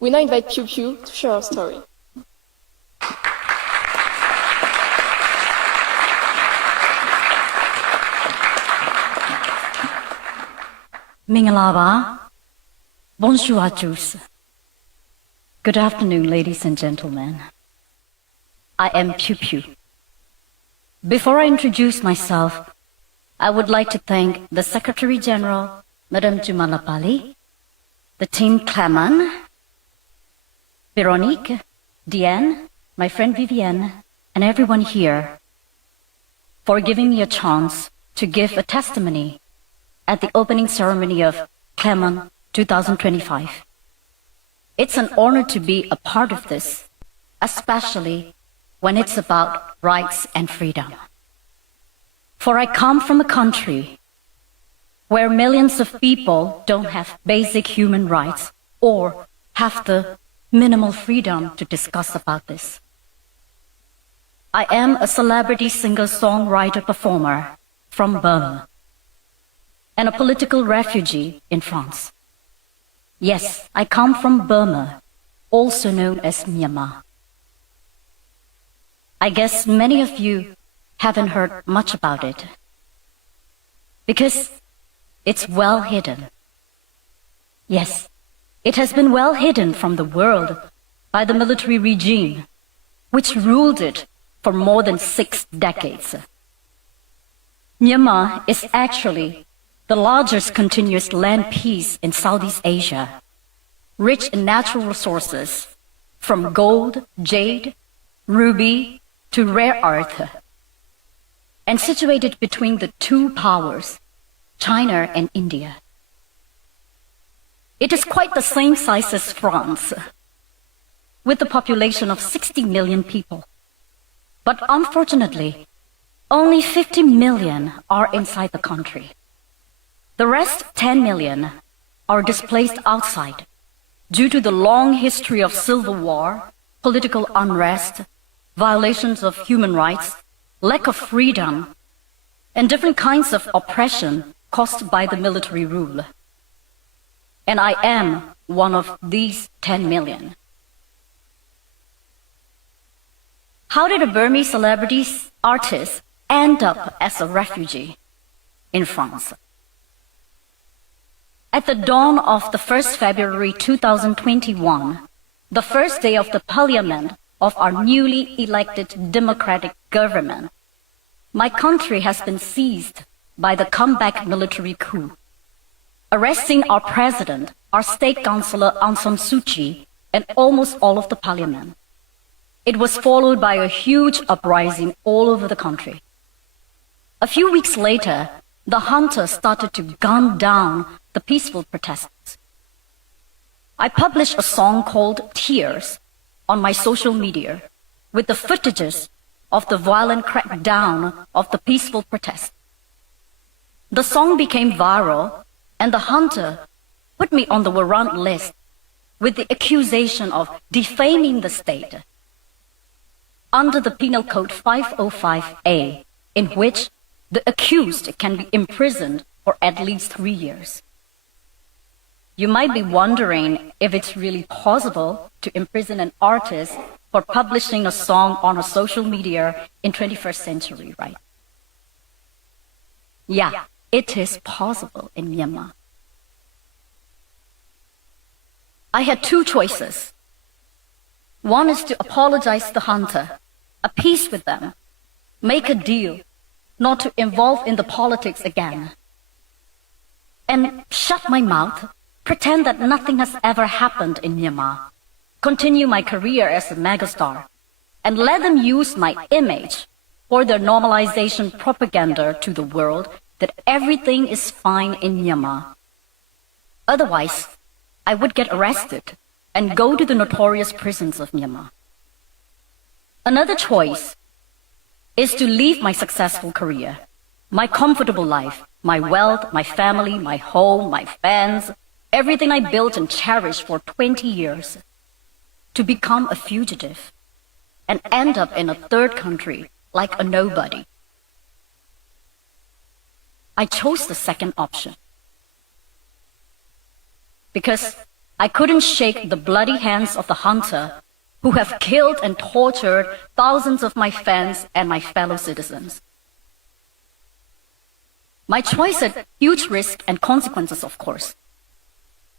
We now invite Piu Piu to share her story. မင်္ဂလာပါ Bonjour à tous. Good afternoon, ladies and gentlemen. I am Piu Piu. Before I introduce myself, I would like to thank the Secretary General, Madame Jumalapali, the team Clement, Veronique, Diane, my friend Vivienne, and everyone here for giving me a chance to give a testimony at the opening ceremony of Clement 2025. It's an honor to be a part of this, especially when it's about rights and freedom. For I come from a country where millions of people don't have basic human rights or have the minimal freedom to discuss about this. I am a celebrity singer-songwriter-performer from Burma and a political refugee in France. Yes, I come from Burma, also known as Myanmar. I guess many of you haven't heard much about it because it's well hidden. Yes, it has been well hidden from the world by the military regime, which ruled it for more than 6 decades. Myanmar is actually the largest continuous land piece in Southeast Asia, rich in natural resources, from gold, jade, ruby, to rare earth, and situated between the two powers, China and India. It is quite the same size as France, with a population of 60 million people. But unfortunately, only 50 million are inside the country. The rest 10 million are displaced outside due to the long history of civil war, political unrest, violations of human rights, lack of freedom, and different kinds of oppression caused by the military rule. And I am one of these 10 million. How did a Burmese celebrity artist end up as a refugee in France? At the dawn of the 1st February 2021, the first day of the parliament of our newly elected democratic government, my country has been seized by the comeback military coup, arresting our president, our state councillor Aung San Suu Kyi, and almost all of the parliament. It was followed by a huge uprising all over the country. A few weeks later, the hunters started to gun down the peaceful protesters. I published a song called Tears on my social media with the footages of the violent crackdown of the peaceful protest. The song became viral, and the hunter put me on the warrant list with the accusation of defaming the state under the Penal Code 505A, in which the accused can be imprisoned for at least 3 years. You might be wondering if it's really possible to imprison an artist for publishing a song on a social media in 21st century, right? Yeah, it is possible in Myanmar. I had 2 choices. One is to apologize to the hunter, appease with them, make a deal, not to involve in the politics again, and shut my mouth, pretend that nothing has ever happened in Myanmar, continue my career as a megastar, and let them use my image for their normalization propaganda to the world that everything is fine in Myanmar. Otherwise, I would get arrested and go to the notorious prisons of Myanmar. Another choice is to leave my successful career, my comfortable life, my wealth, my family, my home, my fans, everything I built and cherished for 20 years, to become a fugitive and end up in a third country like a nobody. I chose the second option because I couldn't shake the bloody hands of the hunter who have killed and tortured thousands of my fans and my fellow citizens. My choice had huge risk and consequences, of course.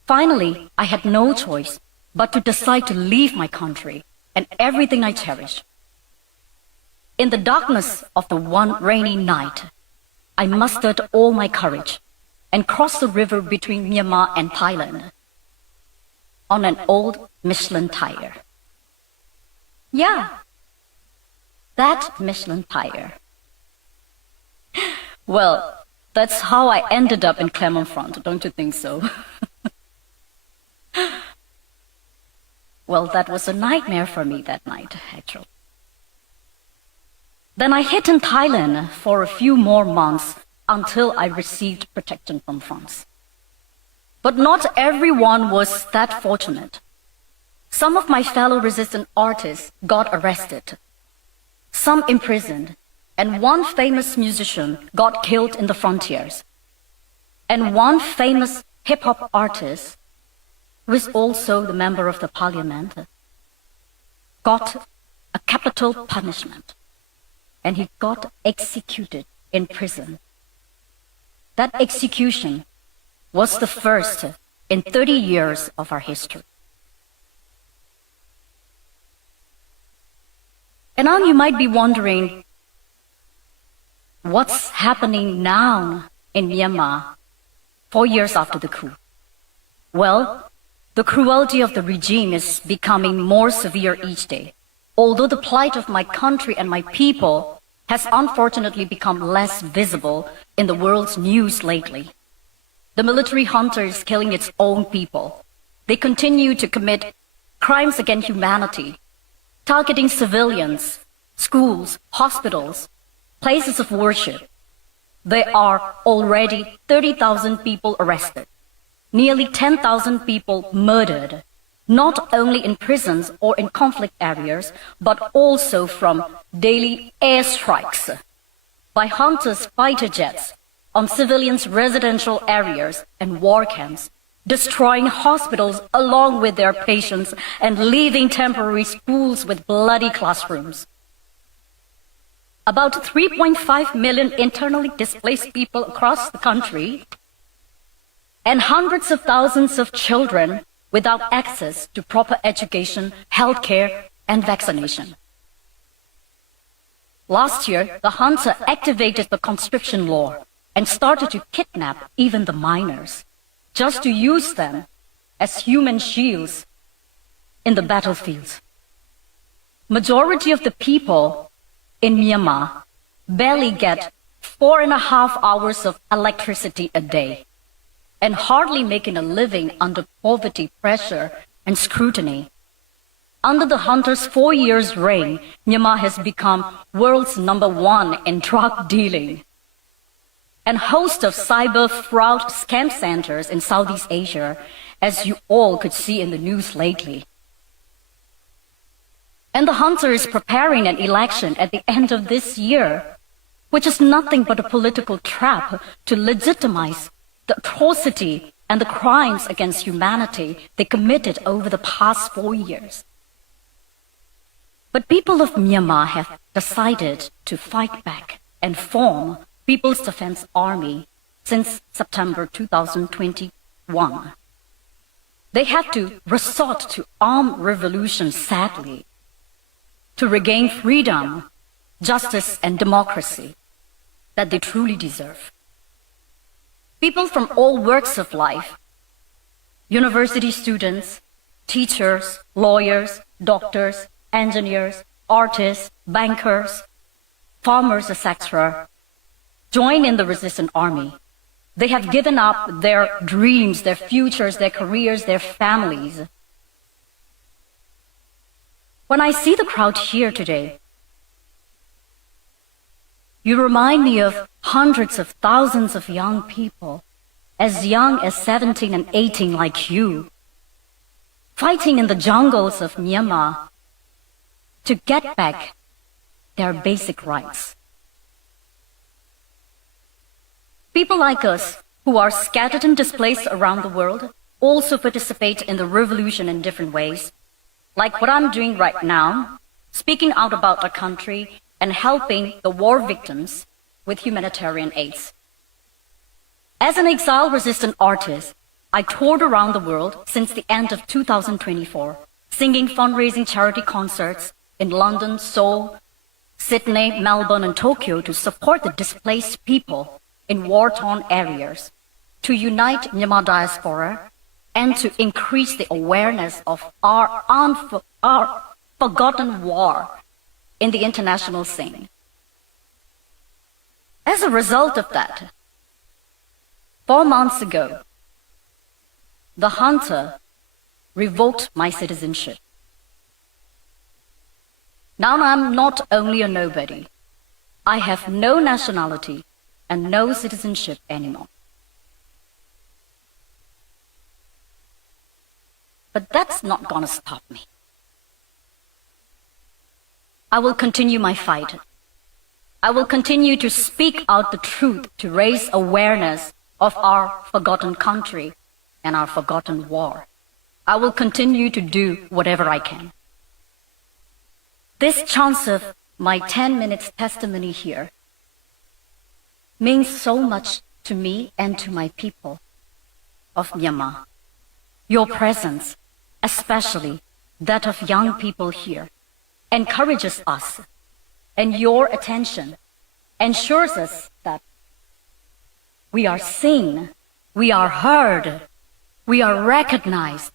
Finally, I had no choice but to decide to leave my country and everything I cherish. In the darkness of the one rainy night, I mustered all my courage and crossed the river between Myanmar and Thailand on an old Michelin tire. Yeah, that Michelin tire. Well, that's how I ended up in Clermont-Ferrand, don't you think so? Well, that was a nightmare for me that night, actually. Then I hid in Thailand for a few more months until I received protection from France. But not everyone was that fortunate. Some of my fellow resistant artists got arrested, some imprisoned, and one famous musician got killed in the frontiers. And one famous hip-hop artist, who is also the member of the parliament, got a capital punishment, and he got executed in prison. That execution was the first in 30 years of our history. And now you might be wondering, what's happening now in Myanmar 4 years after the coup? Well, the cruelty of the regime is becoming more severe each day, although the plight of my country and my people has unfortunately become less visible in the world's news lately. The military junta is killing its own people. They continue to commit crimes against humanity, targeting civilians, schools, hospitals, places of worship. There are already 30,000 people arrested, nearly 10,000 people murdered, not only in prisons or in conflict areas, but also from daily airstrikes by hunters' fighter jets on civilians' residential areas and war camps, destroying hospitals along with their patients and leaving temporary schools with bloody classrooms. About 3.5 million internally displaced people across the country, and hundreds of thousands of children without access to proper education, healthcare, and vaccination. Last year, the junta activated the conscription law and started to kidnap even the minors, just to use them as human shields in the battlefields. Majority of the people in Myanmar barely get 4.5 hours of electricity a day and hardly making a living under poverty pressure and scrutiny. Under the junta's 4 years' reign, Myanmar has become world's #1 in drug dealing. And host of cyber fraud scam centers in Southeast Asia, as you all could see in the news lately. And the junta is preparing an election at the end of this year, which is nothing but a political trap to legitimize the atrocity and the crimes against humanity they committed over the past 4 years. But people of Myanmar have decided to fight back and form People's Defense Army since September 2021. They had to resort to armed revolution, sadly, to regain freedom, justice, and democracy that they truly deserve. People from all walks of life, university students, teachers, lawyers, doctors, engineers, artists, bankers, farmers, etc., join in the resistant army. They have given up their dreams, their futures, their careers, their families. When I see the crowd here today, you remind me of hundreds of thousands of young people, as young as 17 and 18 like you, fighting in the jungles of Myanmar to get back their basic rights. People like us, who are scattered and displaced around the world, also participate in the revolution in different ways, like what I'm doing right now, speaking out about our country and helping the war victims with humanitarian aids. As an exile-resistant artist, I toured around the world since the end of 2024, singing fundraising charity concerts in London, Seoul, Sydney, Melbourne, and Tokyo to support the displaced people in war-torn areas, to unite Myanmar diaspora, and to increase the awareness of our forgotten war in the international scene. As a result of that, 4 months ago, the junta revoked my citizenship. Now I'm not only a nobody, I have no nationality and no citizenship anymore. But that's not gonna stop me. I will continue my fight. I will continue to speak out the truth to raise awareness of our forgotten country and our forgotten war. I will continue to do whatever I can. This chance of my 10 minutes testimony here means so much to me and to my people of Myanmar. Your presence, especially that of young people here, encourages us, and your attention ensures us that we are seen, we are heard, we are recognized,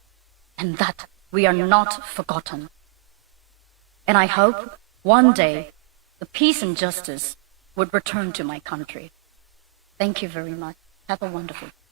and that we are not forgotten. And I hope one day the peace and justice would return to my country. Thank you very much. Have a wonderful day.